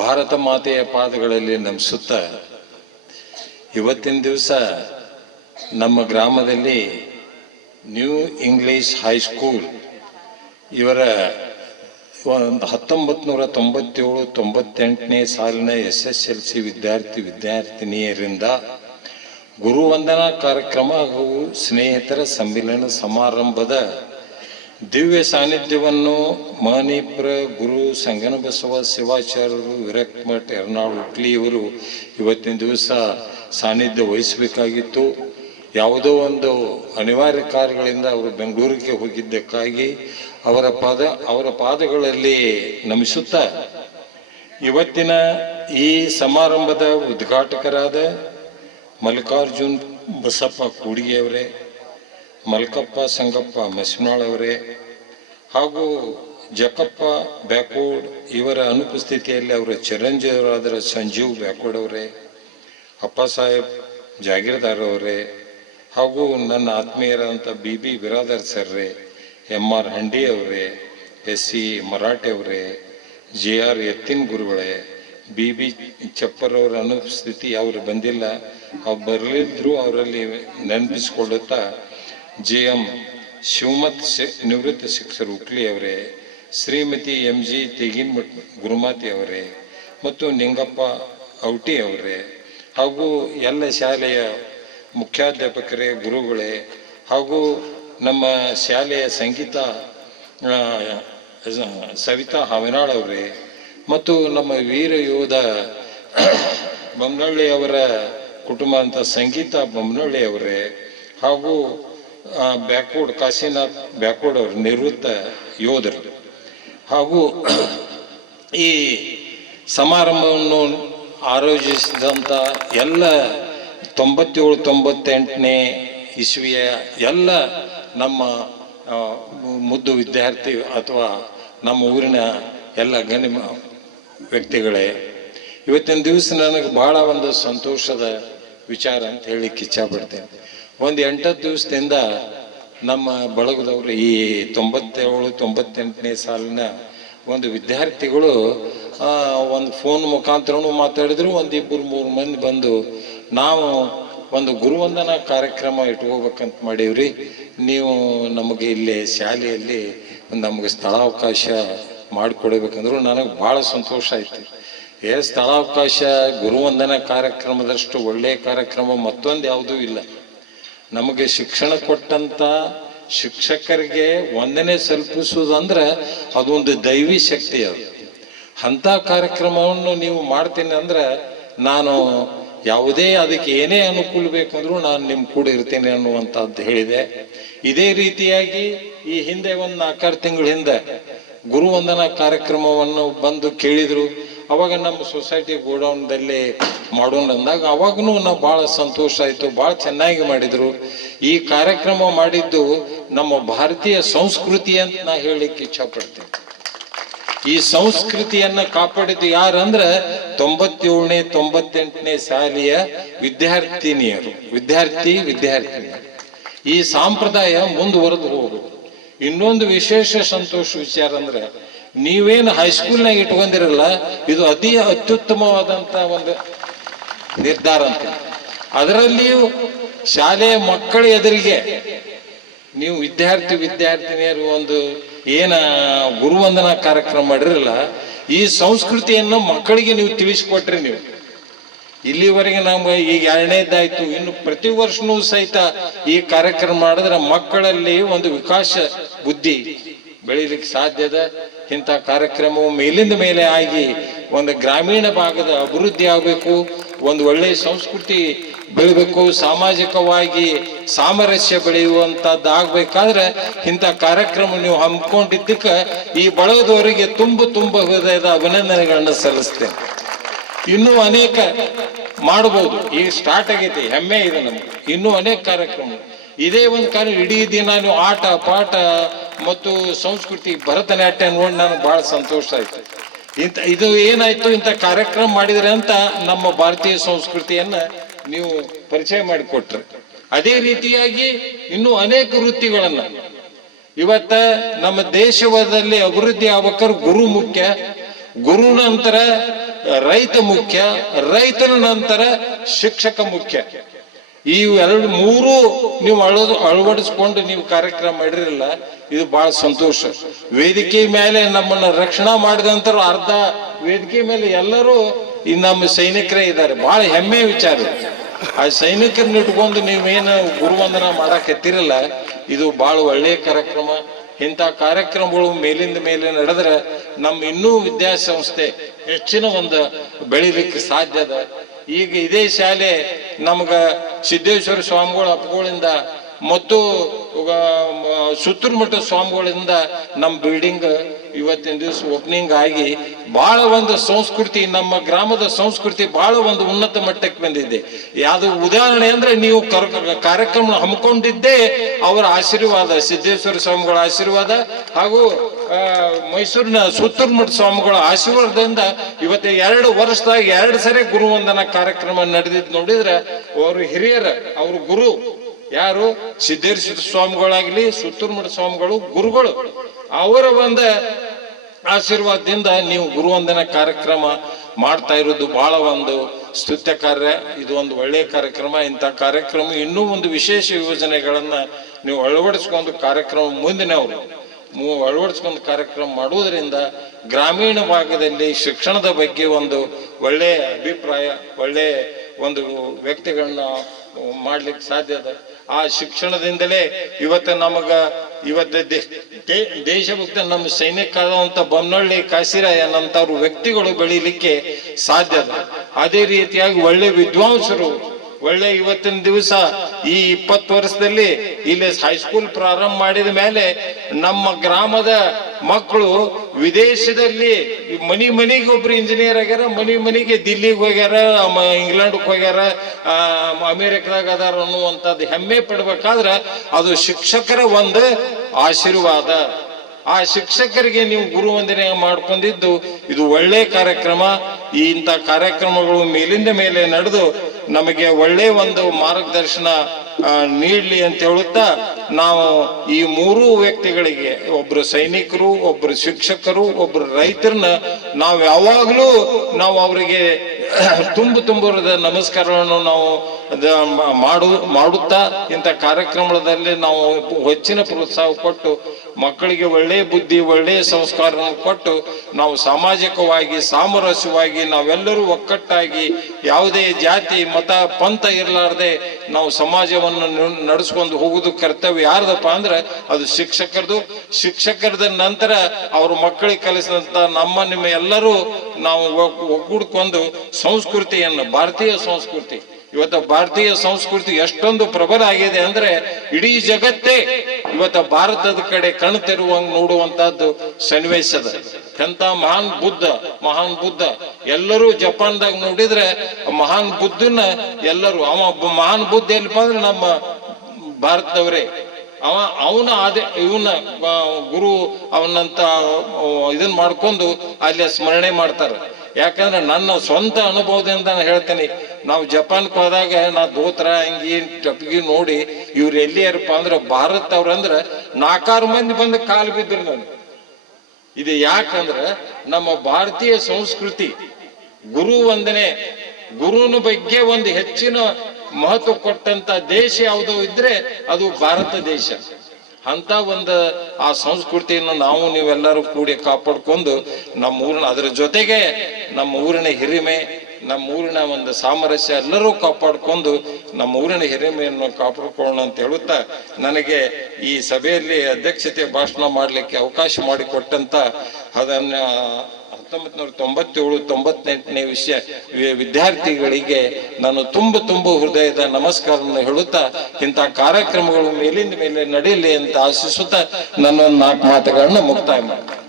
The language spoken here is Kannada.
ಭಾರತ ಮಾತೆಯ ಪಾದಗಳಲ್ಲಿ ನಮಿಸುತ್ತ ಇವತ್ತಿನ ದಿವಸ ನಮ್ಮ ಗ್ರಾಮದಲ್ಲಿ ನ್ಯೂ ಇಂಗ್ಲಿಷ್ ಹೈಸ್ಕೂಲ್ ಇವರ 1997-98ನೇ ಸಾಲಿನ SSLC ವಿದ್ಯಾರ್ಥಿನಿಯರಿಂದ ಗುರುವಂದನಾ ಕಾರ್ಯಕ್ರಮ ಹಾಗೂ ಸ್ನೇಹಿತರ ಸಮ್ಮಿಲನ ಸಮಾರಂಭದ ದಿವ್ಯ ಸಾನ್ನಿಧ್ಯವನ್ನು ಮಹನೀಪುರ ಗುರು ಸಂಗನಬಸವ ಶಿವಾಚಾರ್ಯರು ವಿರಕ್ತಮಠ ಯರನಾಳ್ ಹುಕ್ಲಿ ಇವರು ಇವತ್ತಿನ ದಿವಸ ಸಾನ್ನಿಧ್ಯ ವಹಿಸಬೇಕಾಗಿತ್ತು. ಯಾವುದೋ ಒಂದು ಅನಿವಾರ್ಯ ಕಾರ್ಯಗಳಿಂದ ಅವರು ಬೆಂಗಳೂರಿಗೆ ಹೋಗಿದ್ದಕ್ಕಾಗಿ ಅವರ ಪಾದಗಳಲ್ಲಿ ನಮಿಸುತ್ತಾ ಇವತ್ತಿನ ಈ ಸಮಾರಂಭದ ಉದ್ಘಾಟಕರಾದ ಮಲ್ಲಿಕಾರ್ಜುನ್ ಬಸಪ್ಪ ಕೂಡಿಗೆಯವರೇ, ಮಲ್ಕಪ್ಪ ಸಂಗಪ್ಪ ಮಸ್ನಾಳ್ ಅವರೇ ಹಾಗೂ ಜಕಪ್ಪ ಬ್ಯಾಕೋಡ್ ಇವರ ಅನುಪಸ್ಥಿತಿಯಲ್ಲಿ ಅವರ ಚಿರಂಜೀವರಾದ ಸಂಜೀವ್ ಬ್ಯಾಕೋಡ್ ಅವರೇ, ಅಪ್ಪ ಸಾಹೇಬ್ ಜಾಗೀರ್ದಾರ್ ಅವರೇ ಹಾಗೂ ನನ್ನ ಆತ್ಮೀಯರಾದಂಥ BB ಬಿರಾದರ್ ಸರ್ರೇ, MR ಹಂಡಿ ಅವರೇ, SC ಮರಾಠೆ ಅವರೇ, JR ಎತ್ತಿನ ಗುರುಗಳೇ, BB ಚಪ್ಪರ್ ಅವರ ಅನುಪಸ್ಥಿತಿ ಅವರು ಬಂದಿಲ್ಲ, ಅವ್ರು ಬರಲಿದ್ರು ಅವರಲ್ಲಿ ನೆನಪಿಸಿಕೊಳ್ಳುತ್ತಾ JM ಶಿವಮತ್ ನಿವೃತ್ತ ಶಿಕ್ಷಕರು ಹುಕ್ಲಿ ಅವರೇ, ಶ್ರೀಮತಿ MG ತೆಗಿನ್ಮಠ್ ಗುರುಮಾತಿ ಅವರೇ ಮತ್ತು ನಿಂಗಪ್ಪ ಔಟಿ ಅವರೇ ಹಾಗೂ ಎಲ್ಲ ಶಾಲೆಯ ಮುಖ್ಯಾಧ್ಯಾಪಕರೇ, ಗುರುಗಳೇ ಹಾಗೂ ನಮ್ಮ ಶಾಲೆಯ ಸಂಗೀತ ಸವಿತಾ ಹಾವಿನಾಳ್ ಅವರೇ ಮತ್ತು ನಮ್ಮ ವೀರ ಯೋಧ ಬೊಮ್ಮನಹಳ್ಳಿ ಅವರ ಕುಟುಂಬ ಅಂತ ಸಂಗೀತ ಬೊಮ್ಮನಹಳ್ಳಿ ಅವರೇ ಹಾಗೂ ಬ್ಯಾಕೋಡ್ ಕಾಶಿನಾಥ್ ಬ್ಯಾಕೋಡ್ ಅವರು ನಿವೃತ್ತ ಯೋಧರು ಹಾಗೂ ಈ ಸಮಾರಂಭವನ್ನು ಆಯೋಜಿಸಿದಂಥ ಎಲ್ಲ 97-98ನೇ ಇಸ್ವಿಯ ಎಲ್ಲ ನಮ್ಮ ಮುದ್ದು ವಿದ್ಯಾರ್ಥಿ ಅಥವಾ ನಮ್ಮ ಊರಿನ ಎಲ್ಲ ಗಣ್ಯ ವ್ಯಕ್ತಿಗಳೇ, ಇವತ್ತಿನ ದಿವಸ ನನಗೆ ಬಹಳ ಒಂದು ಸಂತೋಷದ ವಿಚಾರ ಅಂತ ಹೇಳಲಿಕ್ಕೆ ಇಚ್ಛಪಡ್ತೇನೆ. ಒಂದು 8 ದಿವಸದಿಂದ ನಮ್ಮ ಬಳಗದವರು ಈ 97-98ನೇ ಸಾಲಿನ ಒಂದು ವಿದ್ಯಾರ್ಥಿಗಳು ಒಂದು ಫೋನ್ ಮುಖಾಂತರನೂ ಮಾತಾಡಿದ್ರು, ಒಂದು 2-3 ಮಂದಿ ಬಂದು ನಾವು ಒಂದು ಗುರುವಂದನಾ ಕಾರ್ಯಕ್ರಮ ಇಟ್ಕೋಬೇಕಂತ ಮಾಡೀವ್ರಿ, ನೀವು ನಮಗೆ ಇಲ್ಲಿ ಶಾಲೆಯಲ್ಲಿ ನಮಗೆ ಸ್ಥಳಾವಕಾಶ ಮಾಡಿಕೊಡ್ಬೇಕಂದ್ರು ನನಗೆ ಭಾಳ ಸಂತೋಷ ಆಯಿತು. ಸ್ಥಳಾವಕಾಶ ಗುರುವಂದನಾ ಕಾರ್ಯಕ್ರಮದಷ್ಟು ಒಳ್ಳೆಯ ಕಾರ್ಯಕ್ರಮ ಮತ್ತೊಂದು ಯಾವುದೂ ಇಲ್ಲ. ನಮಗೆ ಶಿಕ್ಷಣ ಕೊಟ್ಟಂಥ ಶಿಕ್ಷಕರಿಗೆ ವಂದನೆ ಸಲ್ಲಿಸೋದಂದ್ರೆ ಅದೊಂದು ದೈವಿ ಶಕ್ತಿ. ಅದು ಅಂಥ ಕಾರ್ಯಕ್ರಮವನ್ನು ನೀವು ಮಾಡ್ತೀನಿ ಅಂದ್ರೆ ನಾನು ಯಾವುದೇ ಅದಕ್ಕೆ ಏನೇ ಅನುಕೂಲ ಬೇಕಂದ್ರೂ ನಾನು ನಿಮ್ಮ ಕೂಡ ಇರ್ತೇನೆ ಅನ್ನುವಂಥದ್ದು ಹೇಳಿದೆ. ಇದೇ ರೀತಿಯಾಗಿ ಈ ಹಿಂದೆ ಒಂದು 4-6 ತಿಂಗಳ ಹಿಂದೆ ಗುರುವಂದನಾ ಕಾರ್ಯಕ್ರಮವನ್ನು ಬಂದು ಕೇಳಿದ್ರು. ಅವಾಗ ನಮ್ಮ ಸೊಸೈಟಿ ಗೋಡೌನ್ದಲ್ಲಿ ಮಾಡೋಣ ಅಂದಾಗ ಅವಾಗೂ ನಾವು ಭಾಳ ಸಂತೋಷ ಆಯಿತು, ಭಾಳ ಚೆನ್ನಾಗಿ ಮಾಡಿದರು. ಈ ಕಾರ್ಯಕ್ರಮ ಮಾಡಿದ್ದು ನಮ್ಮ ಭಾರತೀಯ ಸಂಸ್ಕೃತಿ ಅಂತ ನಾ ಹೇಳಲಿಕ್ಕೆ ಇಚ್ಛಪಡ್ತೀನಿ. ಈ ಸಂಸ್ಕೃತಿಯನ್ನ ಕಾಪಾಡಿದ್ದು ಯಾರಂದ್ರೆ 97-98ನೇ ಶಾಲೆಯ ವಿದ್ಯಾರ್ಥಿನಿಯರು, ವಿದ್ಯಾರ್ಥಿನಿಯರು. ಈ ಸಂಪ್ರದಾಯ ಮುಂದುವರೆದು ಹೋಗುದು. ಇನ್ನೊಂದು ವಿಶೇಷ ಸಂತೋಷ ವಿಚಾರ ಅಂದ್ರೆ ನೀವೇನು ಹೈಸ್ಕೂಲ್ನಾಗ ಇಟ್ಕೊಂಡಿರಲ್ಲ, ಇದು ಅತಿ ಅತ್ಯುತ್ತಮವಾದಂತ ಒಂದು ನಿರ್ಧಾರ ಅಂತ. ಅದರಲ್ಲಿಯೂ ಶಾಲೆಯ ಮಕ್ಕಳ ಎದುರಿಗೆ ನೀವು ವಿದ್ಯಾರ್ಥಿನಿಯರು ಒಂದು ಏನ ಗುರುವಂದನಾ ಕಾರ್ಯಕ್ರಮ ಮಾಡಿರಲ್ಲ, ಈ ಸಂಸ್ಕೃತಿಯನ್ನು ಮಕ್ಕಳಿಗೆ ನೀವು ತಿಳಿಸ್ಕೊಟ್ರಿ. ನೀವು ಇಲ್ಲಿವರೆಗೆ ನಮ್ಗೆ ಈಗ 2ನೇದಾಯ್ತು, ಇನ್ನು ಪ್ರತಿ ವರ್ಷನೂ ಸಹಿತ ಈ ಕಾರ್ಯಕ್ರಮ ಮಾಡಿದ್ರೆ ಮಕ್ಕಳಲ್ಲಿ ಒಂದು ವಿಕಾಸ ಬುದ್ಧಿ ಬೆಳೀಲಿಕ್ಕೆ ಸಾಧ್ಯದ. ಇಂಥ ಕಾರ್ಯಕ್ರಮವು ಮೇಲಿಂದ ಮೇಲೆ ಆಗಿ ಒಂದು ಗ್ರಾಮೀಣ ಭಾಗದ ಅಭಿವೃದ್ಧಿ ಆಗಬೇಕು, ಒಂದು ಒಳ್ಳೆಯ ಸಂಸ್ಕೃತಿ ಬೆಳಿಬೇಕು, ಸಾಮಾಜಿಕವಾಗಿ ಸಾಮರಸ್ಯ ಬೆಳೆಯುವಂಥದ್ದು ಆಗ್ಬೇಕಾದ್ರೆ ಇಂಥ ಕಾರ್ಯಕ್ರಮ ನೀವು ಹಮ್ಮಿಕೊಂಡಿದ್ದಕ್ಕೆ ಈ ಬಳಗದವರಿಗೆ ತುಂಬ ಹೃದಯದ ಅಭಿನಂದನೆಗಳನ್ನ ಸಲ್ಲಿಸ್ತೇನೆ. ಇನ್ನೂ ಅನೇಕ ಮಾಡಬಹುದು, ಈಗ ಸ್ಟಾರ್ಟ್ ಆಗೈತಿ, ಹೆಮ್ಮೆ ಇದೆ ನಮ್ಗೆ. ಇನ್ನೂ ಅನೇಕ ಕಾರ್ಯಕ್ರಮ ಇದೇ ಒಂದು ಕಾರ್ಯ ಇಡೀ ದಿನ ನೀವು ಆಟ ಪಾಠ ಮತ್ತು ಸಂಸ್ಕೃತಿ ಭರತನಾಟ್ಯ ನೋಡಿ ನನಗೆ ಬಹಳ ಸಂತೋಷ ಆಯ್ತು. ಇದು ಏನಾಯ್ತು, ಇಂಥ ಕಾರ್ಯಕ್ರಮ ಮಾಡಿದ್ರೆ ಅಂತ ನಮ್ಮ ಭಾರತೀಯ ಸಂಸ್ಕೃತಿಯನ್ನ ನೀವು ಪರಿಚಯ ಮಾಡಿಕೊಟ್ರಿ. ಅದೇ ರೀತಿಯಾಗಿ ಇನ್ನೂ ಅನೇಕ ವೃತ್ತಿಗಳನ್ನ ಇವತ್ತ ನಮ್ಮ ದೇಶದಲ್ಲಿ ಅಭಿವೃದ್ಧಿ ಆಗ್ಬೇಕಾದ್ರೆ ಗುರು ಮುಖ್ಯ. ಗುರು ನಂತರ ರೈತ ಮುಖ್ಯ, ರೈತನ ನಂತರ ಶಿಕ್ಷಕ ಮುಖ್ಯ. ಈ ಮೂರು ನೀವು ಅಳವಡಿಸ್ಕೊಂಡು ನೀವು ಕಾರ್ಯಕ್ರಮ ಮಾಡಿರಲ್ಲ, ಇದು ಬಹಳ ಸಂತೋಷ. ವೇದಿಕೆ ಮೇಲೆ ನಮ್ಮನ್ನ ರಕ್ಷಣಾ ಮಾಡಿದಂತರ ಅರ್ಧ ವೇದಿಕೆ ಮೇಲೆ ಎಲ್ಲರೂ ಈ ನಮ್ಮ ಸೈನಿಕರೇ ಇದ್ದಾರೆ. ಬಹಳ ಹೆಮ್ಮೆ ವಿಚಾರ. ಆ ಸೈನಿಕರನ್ನ ಇಟ್ಕೊಂಡು ನೀವೇನು ಗುರುವಂದನ ಮಾಡಾಕತ್ತಿರಲ್ಲ, ಇದು ಬಹಳ ಒಳ್ಳೆಯ ಕಾರ್ಯಕ್ರಮ. ಇಂಥ ಕಾರ್ಯಕ್ರಮಗಳು ಮೇಲಿಂದ ಮೇಲೆ ನಡೆದ್ರೆ ನಮ್ಮ ಇನ್ನೂ ವಿದ್ಯಾಸಂಸ್ಥೆ ಹೆಚ್ಚಿನ ಒಂದು ಬೆಳಿಲಿಕ್ಕೆ ಸಾಧ್ಯ ಅದ. ಈಗ ಇದೇ ಶಾಲೆ ನಮ್ಗ ಸಿದ್ದೇಶ್ವರ ಸ್ವಾಮಿಗಳ ಅಪ್ಪಗಳಿಂದ ಮತ್ತು ಸುತ್ತೂರು ಮಠ ಸ್ವಾಮಿಗಳಿಂದ ನಮ್ಮ ಬಿಲ್ಡಿಂಗ್ ಇವತ್ತಿನ ದಿವಸ ಓಪನಿಂಗ್ ಆಗಿ ಬಹಳ ಒಂದು ಸಂಸ್ಕೃತಿ, ನಮ್ಮ ಗ್ರಾಮದ ಸಂಸ್ಕೃತಿ ಬಹಳ ಒಂದು ಉನ್ನತ ಮಟ್ಟಕ್ಕೆ ಬಂದಿದೆ. ಯಾವುದು ಉದಾಹರಣೆ ಅಂದ್ರೆ ನೀವು ಕಾರ್ಯಕ್ರಮ ಹಮ್ಮಿಕೊಂಡಿದ್ದೇ ಅವರ ಆಶೀರ್ವಾದ, ಸಿದ್ದೇಶ್ವರ ಸ್ವಾಮಿಗಳ ಆಶೀರ್ವಾದ ಹಾಗೂ ಮೈಸೂರಿನ ಸುತ್ತೂರು ಮಠ ಸ್ವಾಮಿಗಳ ಆಶೀರ್ವಾದದಿಂದ ಇವತ್ತು 2 ವರ್ಷದಾಗ 2 ಸರಿ ಗುರುವಂದನ ಕಾರ್ಯಕ್ರಮ ನಡೆದಿದ್ದು ನೋಡಿದ್ರೆ ಅವರು ಹಿರಿಯರ, ಅವರು ಗುರು ಯಾರು ಸಿದ್ದೇಶ್ವರ ಸ್ವಾಮಿಗಳಾಗ್ಲಿ ಸುತ್ತೂರು ಮಠ ಸ್ವಾಮಿಗಳು ಗುರುಗಳು, ಅವರ ಒಂದು ಆಶೀರ್ವಾದದಿಂದ ನೀವು ಗುರುವಂದನ ಕಾರ್ಯಕ್ರಮ ಮಾಡ್ತಾ ಇರೋದು ಬಹಳ ಒಂದು ಸ್ತುತ್ಯ ಕಾರ್ಯ. ಇದು ಒಂದು ಒಳ್ಳೆಯ ಕಾರ್ಯಕ್ರಮ. ಇಂಥ ಕಾರ್ಯಕ್ರಮ ಇನ್ನೂ ಒಂದು ವಿಶೇಷ ಯೋಜನೆಗಳನ್ನ ನೀವು ಅಳವಡಿಸ್ಕೊಂಡು ಕಾರ್ಯಕ್ರಮ ಮುಂದಿನವರು ಅಳವಡಿಸ್ಕೊಂಡು ಕಾರ್ಯಕ್ರಮ ಮಾಡುವುದರಿಂದ ಗ್ರಾಮೀಣ ಭಾಗದಲ್ಲಿ ಶಿಕ್ಷಣದ ಬಗ್ಗೆ ಒಂದು ಒಳ್ಳೆಯ ಅಭಿಪ್ರಾಯ, ಒಳ್ಳೆಯ ಒಂದು ವ್ಯಕ್ತಿಗಳನ್ನ ಮಾಡ್ಲಿಕ್ಕೆ ಸಾಧ್ಯ ಅದ. ಆ ಶಿಕ್ಷಣದಿಂದಲೇ ಇವತ್ತು ದೇಶಭಕ್ತ ನಮ್ಮ ಸೈನಿಕ ಆದಂತ ಬೊಮ್ಮನಹಳ್ಳಿ ಕಾಶಿರಾಯನಂತವ್ರು ವ್ಯಕ್ತಿಗಳು ಬೆಳೀಲಿಕ್ಕೆ ಸಾಧ್ಯ ಅದ. ಅದೇ ರೀತಿಯಾಗಿ ಒಳ್ಳೆ ವಿದ್ವಾಂಸರು, ಒಳ್ಳೆ ಇವತ್ತಿನ ದಿವಸ ಈ 20 ವರ್ಷದಲ್ಲಿ ಇಲ್ಲಿ ಹೈಸ್ಕೂಲ್ ಪ್ರಾರಂಭ ಮಾಡಿದ ಮೇಲೆ ನಮ್ಮ ಗ್ರಾಮದ ಮಕ್ಕಳು ವಿದೇಶದಲ್ಲಿ ಮನಿಗೆ ಒಬ್ರು ಇಂಜಿನಿಯರ್ ಆಗ್ಯಾರ, ಮನಿಗೆ ದಿಲ್ಲಿಗೆ ಹೋಗ್ಯಾರ, ಇಂಗ್ಲೆಂಡ್ಗೆ ಹೋಗ್ಯಾರ, ಅಮೆರಿಕದಾಗ ಅದಾರ ಅನ್ನುವಂಥದ್ದು ಹೆಮ್ಮೆ ಪಡ್ಬೇಕಾದ್ರೆ ಅದು ಶಿಕ್ಷಕರ ಒಂದು ಆಶೀರ್ವಾದ. ಆ ಶಿಕ್ಷಕರಿಗೆ ನೀವು ಗುರುವಂದನೆ ಮಾಡ್ಕೊಂಡಿದ್ದು ಇದು ಒಳ್ಳೆ ಕಾರ್ಯಕ್ರಮ. ಇಂಥ ಕಾರ್ಯಕ್ರಮಗಳು ಮೇಲಿಂದ ಮೇಲೆ ನಡೆದು ನಮಗೆ ಒಳ್ಳೆ ಒಂದು ಮಾರ್ಗದರ್ಶನ ನೀಡ್ಲಿ ಅಂತ ಹೇಳುತ್ತಾ ನಾವು ಈ 3 ವ್ಯಕ್ತಿಗಳಿಗೆ, ಒಬ್ರು ಸೈನಿಕರು, ಒಬ್ರು ಶಿಕ್ಷಕರು, ಒಬ್ರು ರೈತರನ್ನ ನಾವು ಯಾವಾಗ್ಲೂ ನಾವು ಅವರಿಗೆ ತುಂಬದ ನಮಸ್ಕಾರವನ್ನು ನಾವು ಮಾಡುತ್ತಾ ಇಂಥ ಕಾರ್ಯಕ್ರಮದಲ್ಲಿ ನಾವು ಹೆಚ್ಚಿನ ಪ್ರೋತ್ಸಾಹ ಕೊಟ್ಟು ಮಕ್ಕಳಿಗೆ ಒಳ್ಳೆಯ ಬುದ್ಧಿ, ಒಳ್ಳೆಯ ಸಂಸ್ಕಾರವನ್ನು ಕೊಟ್ಟು ನಾವು ಸಾಮಾಜಿಕವಾಗಿ ಸಾಮರಸ್ಯವಾಗಿ ನಾವೆಲ್ಲರೂ ಒಕ್ಕಟ್ಟಾಗಿ ಯಾವುದೇ ಜಾತಿ ಮತ ಪಂಥ ಇರಲಾರ್ದೆ ನಾವು ಸಮಾಜವನ್ನು ನಡೆಸ್ಕೊಂಡು ಹೋಗುದು ಕರ್ತವ್ಯ ಯಾರ್ದಪ್ಪ ಅಂದ್ರೆ ಅದು ಶಿಕ್ಷಕರದು. ಶಿಕ್ಷಕರದ ನಂತರ ಅವ್ರ ಮಕ್ಕಳಿಗೆ ಕಲಿಸಿದಂತ ನಿಮ್ಮ ಎಲ್ಲರೂ ನಾವು ಒಗ್ಗೂಡ್ಕೊಂಡು ಸಂಸ್ಕೃತಿಯನ್ನು, ಭಾರತೀಯ ಸಂಸ್ಕೃತಿ, ಇವತ್ತು ಭಾರತೀಯ ಸಂಸ್ಕೃತಿ ಎಷ್ಟೊಂದು ಪ್ರಬಲ ಆಗಿದೆ ಅಂದ್ರೆ ಇಡೀ ಜಗತ್ತೇ ಇವತ್ತು ಭಾರತದ ಕಡೆ ಕಣ್ ತೆರುವಂಗ್ ನೋಡುವಂತಹದ್ದು ಸನ್ನಿವೇಶದ. ಎಂತ ಮಹಾನ್ ಬುದ್ಧ ಎಲ್ಲರೂ ಜಪಾನ್ದಾಗ ನೋಡಿದ್ರೆ ಮಹಾನ್ ಬುದ್ಧನ ಎಲ್ಲರೂ, ಮಹಾನ್ ಬುದ್ಧ ಎಲ್ಲಿಪ್ಪ ಅಂದ್ರೆ ನಮ್ಮ ಭಾರತದವರೇ. ಅವನ ಇವನ ಗುರು ಅವನಂತ ಇದನ್ ಮಾಡ್ಕೊಂಡು ಅಲ್ಲಿ ಸ್ಮರಣೆ ಮಾಡ್ತಾರೆ. ಯಾಕಂದ್ರೆ ನನ್ನ ಸ್ವಂತ ಅನುಭವದಿಂದ ನಾನು ಹೇಳ್ತೇನೆ, ನಾವು ಜಪಾನ್ಗೆ ಹೋದಾಗ ನಾ ದೋತ್ರ ಅಂಗಿ ಟಪ್ಗಿ ನೋಡಿ ಇವ್ರು ಎಲ್ಲಿಯಾರಪ್ಪ ಅಂದ್ರೆ ಭಾರತ ಅವ್ರಂದ್ರ 4 ಮಂದಿ ಬಂದು ಕಾಲು ಬಿದ್ರು ನಾನು. ಇದು ಯಾಕಂದ್ರೆ ನಮ್ಮ ಭಾರತೀಯ ಸಂಸ್ಕೃತಿ ಗುರು ವಂದನೆ, ಗುರುವಿನ ಬಗ್ಗೆ ಒಂದು ಹೆಚ್ಚಿನ ಮಹತ್ವ ಕೊಟ್ಟಂತ ದೇಶ ಯಾವುದೋ ಇದ್ರೆ ಅದು ಭಾರತ ದೇಶ. ಅಂತ ಒಂದು ಆ ಸಂಸ್ಕೃತಿಯನ್ನು ನಾವು ನೀವೆಲ್ಲರೂ ಕೂಡಿ ಕಾಪಾಡ್ಕೊಂಡು ನಮ್ಮ ಊರಿನ, ಅದರ ಜೊತೆಗೆ ನಮ್ಮ ಊರಿನ ಹಿರಿಮೆ, ನಮ್ಮ ಊರಿನ ಒಂದು ಸಾಮರಸ್ಯ ಎಲ್ಲರೂ ಕಾಪಾಡ್ಕೊಂಡು ನಮ್ಮ ಊರಿನ ಹಿರಿಮೆಯನ್ನು ಕಾಪಾಡ್ಕೊಳ್ಳೋಣ ಅಂತ ಹೇಳುತ್ತಾ ನನಗೆ ಈ ಸಭೆಯಲ್ಲಿ ಅಧ್ಯಕ್ಷತೆ ಭಾಷಣ ಮಾಡಲಿಕ್ಕೆ ಅವಕಾಶ ಮಾಡಿಕೊಟ್ಟಂತ ಅದನ್ನ 1997-98ನೇ ವಿದ್ಯಾರ್ಥಿಗಳಿಗೆ ನಾನು ತುಂಬ ಹೃದಯದ ನಮಸ್ಕಾರವನ್ನು ಹೇಳುತ್ತಾ ಇಂಥ ಕಾರ್ಯಕ್ರಮಗಳು ಮೇಲಿಂದ ಮೇಲೆ ನಡೆಯಲಿ ಅಂತ ಆಶಿಸುತ್ತಾ ನನ್ನ 4 ಮಾತುಗಳನ್ನ ಮುಕ್ತಾಯ ಮಾಡ್ತೀನಿ.